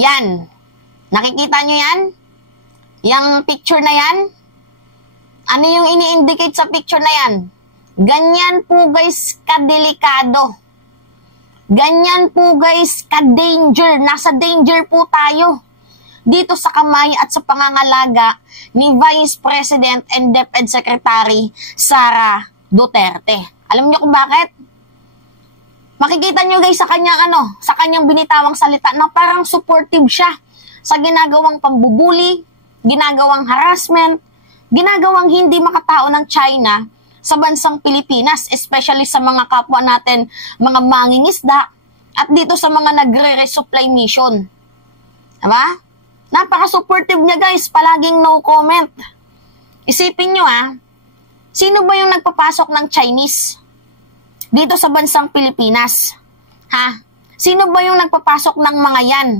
Yan. Nakikita nyo yan? Yang picture na yan? Ano yung ini-indicate sa picture na yan? Ganyan po guys kadelikado. Ganyan po guys ka-danger. Nasa danger po tayo. Dito sa kamay at sa pangangalaga ni Vice President and DepEd Secretary Sara Duterte. Alam niyo kung bakit? Makikita nyo guys sa kanyang binitawang salita na parang supportive siya sa ginagawang pambubuli, ginagawang harassment, ginagawang hindi makatao ng China sa bansang Pilipinas, especially sa mga kapwa natin, mga mangingisda, at dito sa mga nagre-resupply mission. Diba? Napaka-supportive niya guys, palaging no comment. Isipin nyo sino ba yung nagpapasok ng Chinese dito sa bansang Pilipinas? Sino ba yung nagpapasok ng mga yan?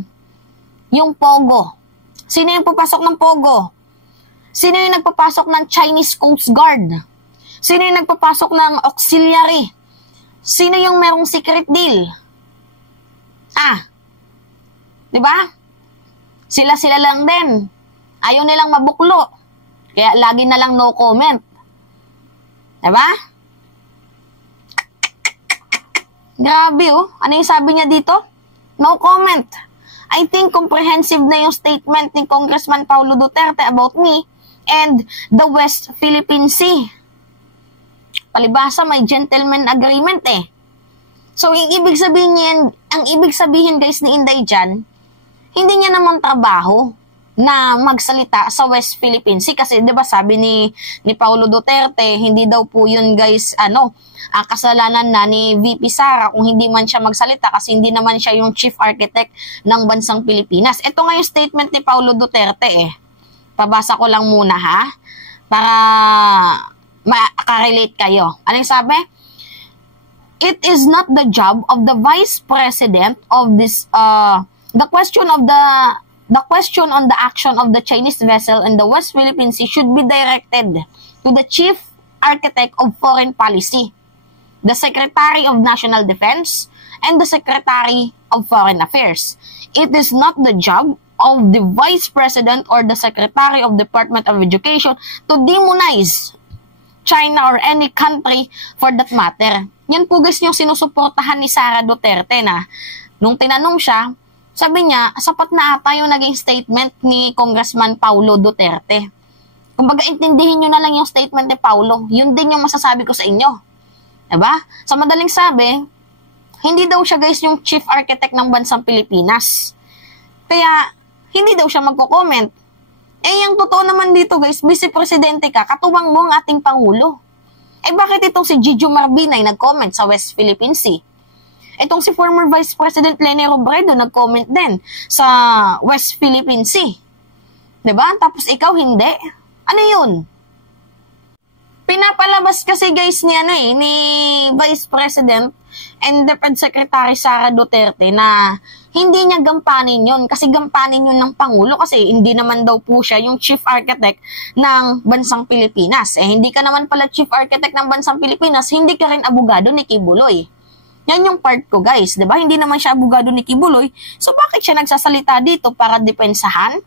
Yung Pogo. Sino yung papasok ng Pogo? Sino yung nagpapasok ng Chinese Coast Guard? Sino yung nagpapasok ng auxiliary? Sino yung merong secret deal? Diba? Sila-sila lang din. Ayaw nilang mabuklo. Kaya lagi na lang no comment. Diba? Grabe Ano yung sabi niya dito? No comment. I think comprehensive na yung statement ni Congressman Paulo Duterte about me and the West Philippine Sea. Palibhasa may gentleman agreement So, ang ibig sabihin guys ni Inday dyan, hindi niya naman trabaho na magsalita sa West Philippine Sea kasi 'di ba sabi ni Paulo Duterte, hindi daw po yun guys kasalanan na ni VP Sara kung hindi man siya magsalita kasi hindi naman siya yung chief architect ng bansang Pilipinas. Ito nga yung statement ni Paulo Duterte Pabasa ko lang muna para makarelate kayo. Anong sabi? It is not the job of the Vice President of this the question on the action of the Chinese vessel in the West Philippine Sea should be directed to the Chief Architect of Foreign Policy, the Secretary of National Defense, and the Secretary of Foreign Affairs. It is not the job of the Vice President or the Secretary of Department of Education to demonize China or any country for that matter. Yan po guys yung sinusuportahan ni Sara Duterte na nung tinanong siya, sabi niya, sapat na ata yung naging statement ni Congressman Paulo Duterte. Kumbaga, intindihin nyo na lang yung statement ni Paulo. Yun din yung masasabi ko sa inyo. Diba? Sa madaling sabi, hindi daw siya guys yung chief architect ng bansang Pilipinas. Kaya, hindi daw siya magko-comment. Yung totoo naman dito guys, vice presidente ka, katuwang mo ang ating Pangulo. Bakit itong si Gigi Marbinay nag-comment sa West Philippine Sea? Itong si former Vice President Leni Robredo nag-comment din sa West Philippine Sea. Diba? Tapos ikaw hindi. Ano yun? Pinapalabas kasi guys ni Vice President and DepEd Secretary Sara Duterte na hindi niya gampanin yun. Kasi gampanin yun ng Pangulo kasi hindi naman daw po siya yung Chief Architect ng bansang Pilipinas. Hindi ka naman pala Chief Architect ng bansang Pilipinas, hindi ka rin abogado ni Kibuloy. Yan yung part ko guys, 'di ba? Hindi naman siya abogado ni Kibuloy. So bakit siya nagsasalita dito para depensahan,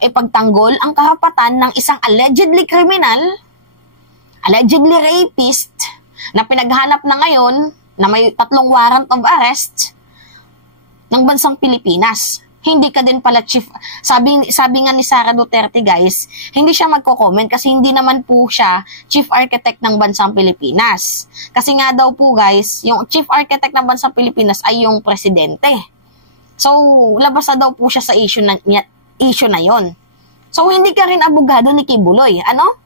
pagtanggol ang karapatan ng isang allegedly criminal, allegedly rapist na pinaghanap na ngayon na may 3 warrant of arrest ng bansang Pilipinas. Hindi ka din pala chief. Sabi nga ni Sara Duterte guys, hindi siya magko-comment kasi hindi naman po siya chief architect ng bansang Pilipinas. Kasi nga daw po guys, yung chief architect ng bansang Pilipinas ay yung presidente. So, labas na daw po siya sa issue na yon. So, hindi ka rin abogado ni Kibuloy. Ano?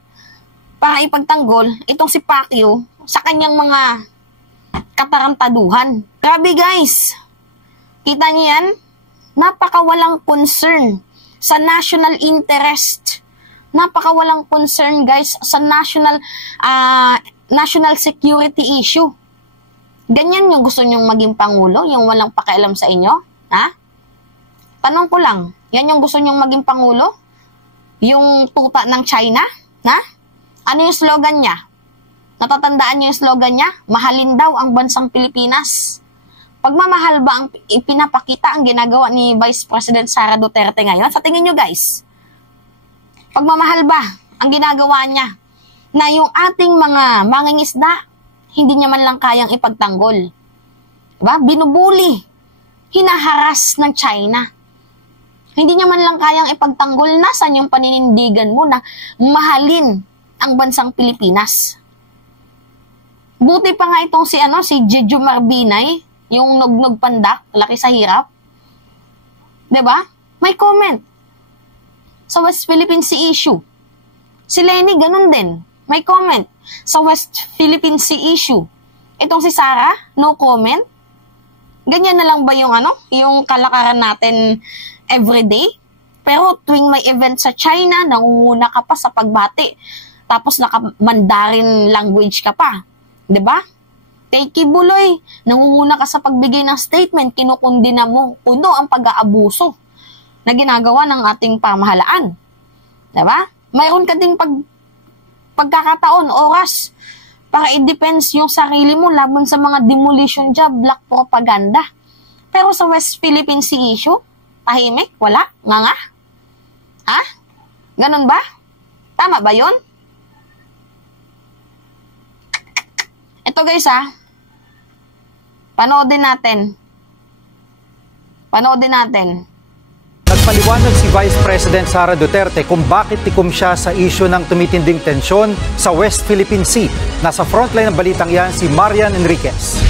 Para ipagtanggol itong si Pacquiao sa kanyang mga katarantaduhan. Grabe guys! Kita niyo yan? Napakawalang concern sa national interest. Napakawalang concern guys sa national security issue. Ganyan yung gusto nyong maging Pangulo? Yung walang pakialam sa inyo? Tanong ko lang, yan yung gusto nyong maging Pangulo? Yung tuta ng China? Ano yung slogan niya? Natatandaan niyo yung slogan niya? Mahalin daw ang bansang Pilipinas. Pagmamahal ba ang ipinapakita ang ginagawa ni Vice President Sara Duterte ngayon? Sa tingin nyo guys, pagmamahal ba ang ginagawa niya na yung ating mga mangingisda, hindi niya man lang kayang ipagtanggol? Diba? Binubuli, hinaharas ng China. Hindi niya man lang kayang ipagtanggol. Nasaan yung paninindigan mo na mahalin ang bansang Pilipinas? Buti pa nga itong si Jejo Marbinay, yung nugnog pandak, laki sa hirap. 'Di ba? May comment sa West Philippine Sea issue. Si Lenny ganun din. May comment sa West Philippine Sea issue. Itong si Sara, no comment. Ganyan na lang ba yung yung kalakaran natin everyday? Pero tuwing may event sa China, nangunguna ka pa sa pagbati. Tapos naka-Mandarin language ka pa. 'Di ba? Kay Kibuloy, nangunguna ka sa pagbigay ng statement, kinukundina mo kuno ang pag-aabuso na ginagawa ng ating pamahalaan. 'Di ba? Mayroon ka ding pagkakataon, oras para i-defense yung sarili mo laban sa mga demolition job, black propaganda. Pero sa West Philippine Sea issue, tahimik, wala, nga. Ha? Ganun ba? Tama ba 'yon? Ito guys Panoodin natin. Nagpaliwanag si Vice President Sara Duterte kung bakit tikom siya sa isyu ng tumitinding tensyon sa West Philippine Sea. Nasa frontline ng balitang yan si Marian Enriquez.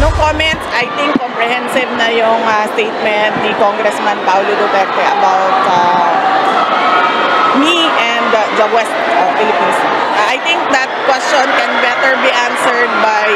No comments. I think comprehensive na yung statement ni Congressman Paulo Duterte about me and the West Philippine Sea. I think that question can better be answered by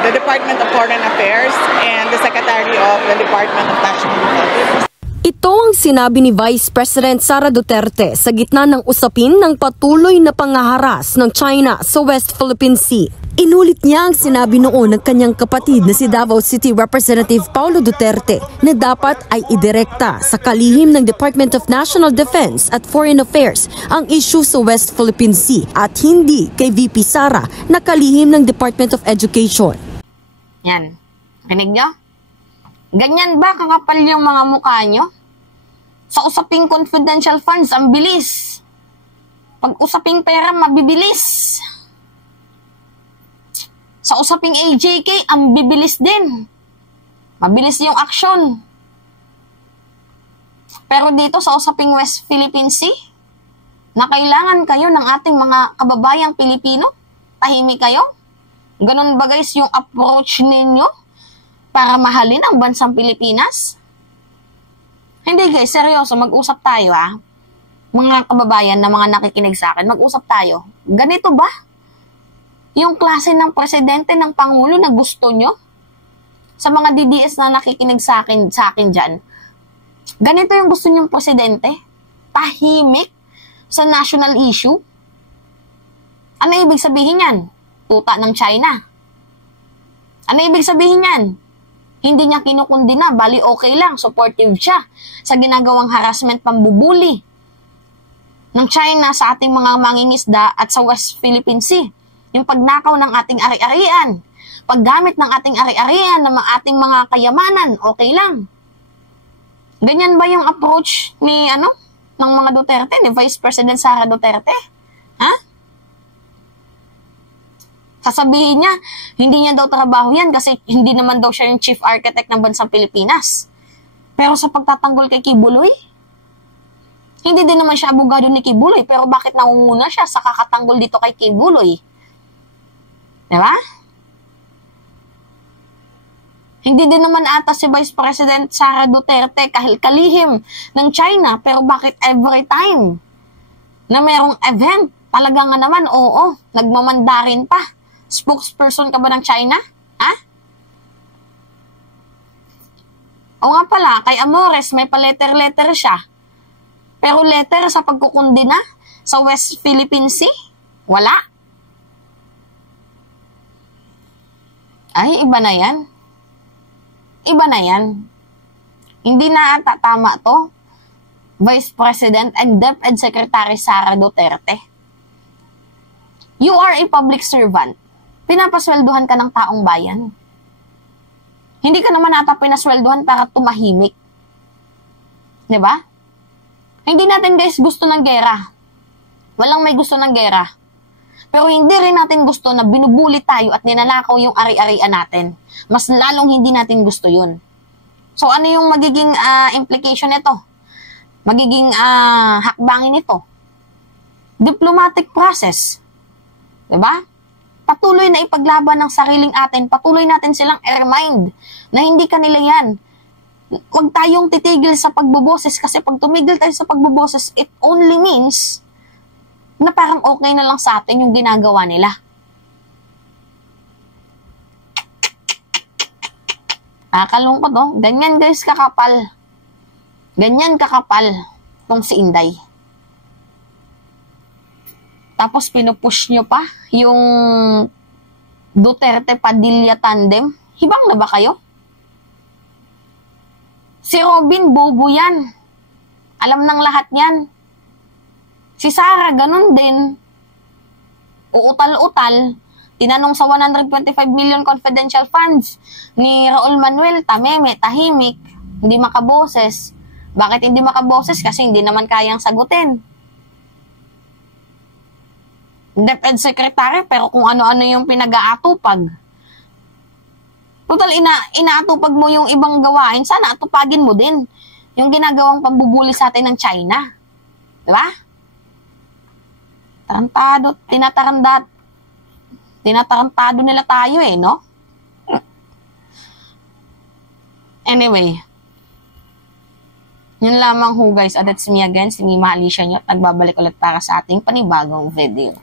the Department of Foreign Affairs and the Secretary of the Department of National Defense. Ito ang sinabi ni Vice President Sara Duterte sa gitna ng usapin ng patuloy na pangaharas ng China sa West Philippine Sea. Inulit niya ang sinabi noon ng kanyang kapatid na si Davao City Representative Paulo Duterte na dapat ay idirekta sa kalihim ng Department of National Defense at Foreign Affairs ang issue sa West Philippine Sea at hindi kay VP Sara na kalihim ng Department of Education. Yan. Rinig nyo? Ganyan ba kakapal yung mga mukha nyo? Sa usaping confidential funds, ang bilis. Pag usaping pera, mabibilis. Sa usaping AJK, ang bibilis din. Mabilis yung aksyon. Pero dito sa usaping West Philippine Sea, na kailangan kayo ng ating mga kababayang Pilipino, tahimik kayo. Ganun ba guys yung approach ninyo para mahalin ang bansang Pilipinas? Hindi guys, seryoso, mag-usap tayo Mga kababayan na mga nakikinig sa akin, mag-usap tayo. Ganito ba yung klase ng presidente ng Pangulo na gusto nyo? Sa mga DDS na nakikinig sa akin dyan, ganito yung gusto nyong presidente? Tahimik sa national issue? Ano ibig sabihin yan? Tuta ng China. Ano ibig sabihin yan? Hindi niya kinukundina, bali okay lang, supportive siya sa ginagawang harassment, pambubuli ng China sa ating mga mangingisda at sa West Philippine Sea. Yung pagnakaw ng ating ari-arian, paggamit ng ating ari-arian ng ating mga kayamanan, okay lang. Ganyan ba yung approach ni ng mga Duterte, ni Vice President Sara Duterte? Ha? Sasabihin niya, hindi niya daw trabaho yan kasi hindi naman daw siya yung chief architect ng bansang Pilipinas. Pero sa pagtatanggol kay Kibuloy, hindi din naman siya abogado ni Kibuloy, pero bakit nangunguna siya sa kakatanggol dito kay Kibuloy? Diba? Hindi din naman ata si Vice President Sara Duterte kahil kalihim ng China, pero bakit every time na merong event, talaga nga naman, oo, nagmamandarin pa. Spokesperson ka ba ng China? Ha? O nga pala, kay Amores may pa-letter-letter siya. Pero letter sa pagkukundina sa West Philippine Sea? Wala. Ay, iba na yan. Iba na yan. Hindi na ata tama to, Vice President and DepEd Secretary Sara Duterte. You are a public servant. Pinapasweldohan ka ng taong bayan. Hindi ka naman ata pinasweldohan para tumahimik. 'Di ba? Hindi natin guys gusto ng gera. Walang may gusto ng gera. Pero hindi rin natin gusto na binubuli tayo at ninanakaw yung ari-arian natin. Mas lalong hindi natin gusto yun. So ano yung magiging implication nito? Magiging hakbangin nito? Diplomatic process. 'Di ba? Patuloy na ipaglaban ng sariling atin, patuloy natin silang i-remind na hindi kanila yan. Huwag tayong titigil sa pagboboses kasi pag tumigil tayo sa pagboboses, it only means na parang okay na lang sa atin yung ginagawa nila. Nakakalungkot, oh. Ganyan guys kakapal. Ganyan kakapal tong si Inday. Tapos pinupush nyo pa yung Duterte-Padilla tandem. Hibang na ba kayo? Si Robin, bobo yan. Alam ng lahat yan. Si Sara, ganun din. Uutal-utal. Tinanong sa 125 million confidential funds ni Raul Manuel, tameme, tahimik, hindi makaboses. Bakit hindi makaboses? Kasi hindi naman kayang sagutin. DepEd Secretary, pero kung ano-ano yung pinag-aatupag. Total, inaatupag mo yung ibang gawain, sana atupagin mo din yung ginagawang pambubuli sa atin ng China. Diba? Tinatarantado nila tayo no? Anyway, yun lamang ho guys, at it's me again, si Mima Alicia nyo, at nagbabalik ulit para sa ating panibagong video.